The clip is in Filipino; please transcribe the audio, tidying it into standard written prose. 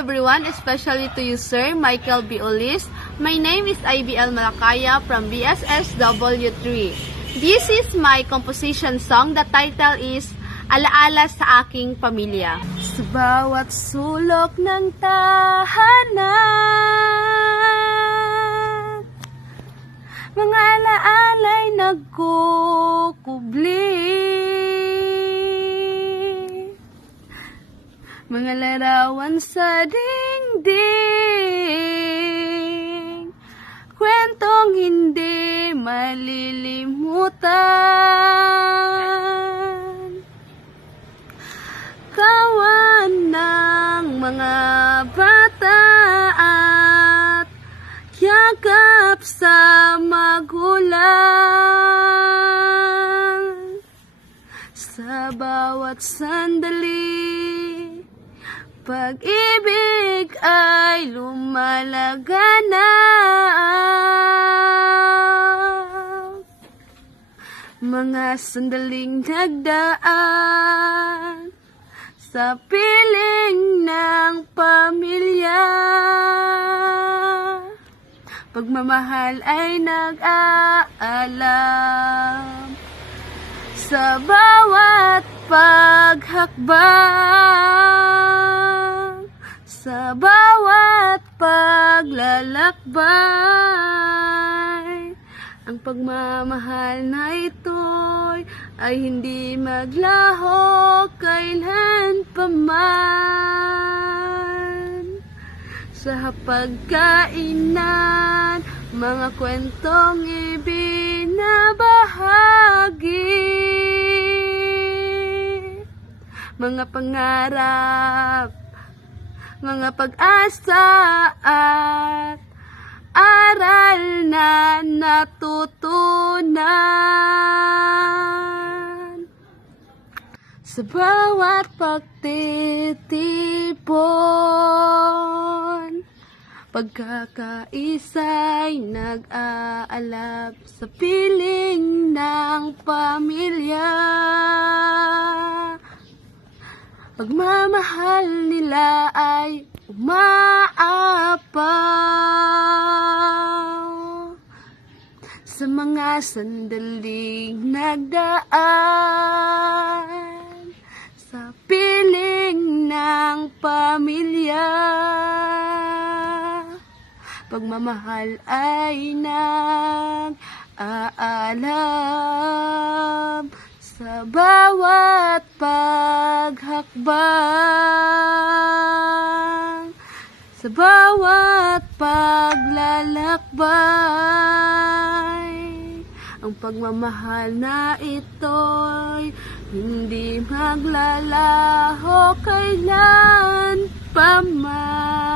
everyone, especially to you, Sir Michael B. Ulis. My name is IBL Malakaya from BSSW3. This is my composition song. The title is Alaala sa Aking Pamilya. Sa bawat sulok ng tahanan, mga alaala'y nagkukubli. Mga larawan sa dingding, kwentong hindi malilimutan. Kawan ng mga bata at yakap sa magulang. Sa bawat sandali, pag-ibig ay lumalaganap. Mga sandaling nagdaan sa piling ng pamilya. Pagmamahal ay nag-aalam sa bawat paghakbang, sa bawat paglalakbay. Ang pagmamahal na ito'y ay hindi maglaho kailan pa man. Sa hapagkainan, mga kwentong ibinabahagi, mga pangarap, mga pag-asa at aral na natutunan. Sa bawat pagtitipon, pagkakaisa'y nag-aalab sa piling ng pamilya. Pagmamahal nila ay umaapaw sa mga sandaling nagdaan sa piling ng pamilya. Pagmamahal ay nag-aalam sa bawat paghakbang, sa bawat paglalakbay. Ang pagmamahal na ito'y hindi maglalaho kailan pa man.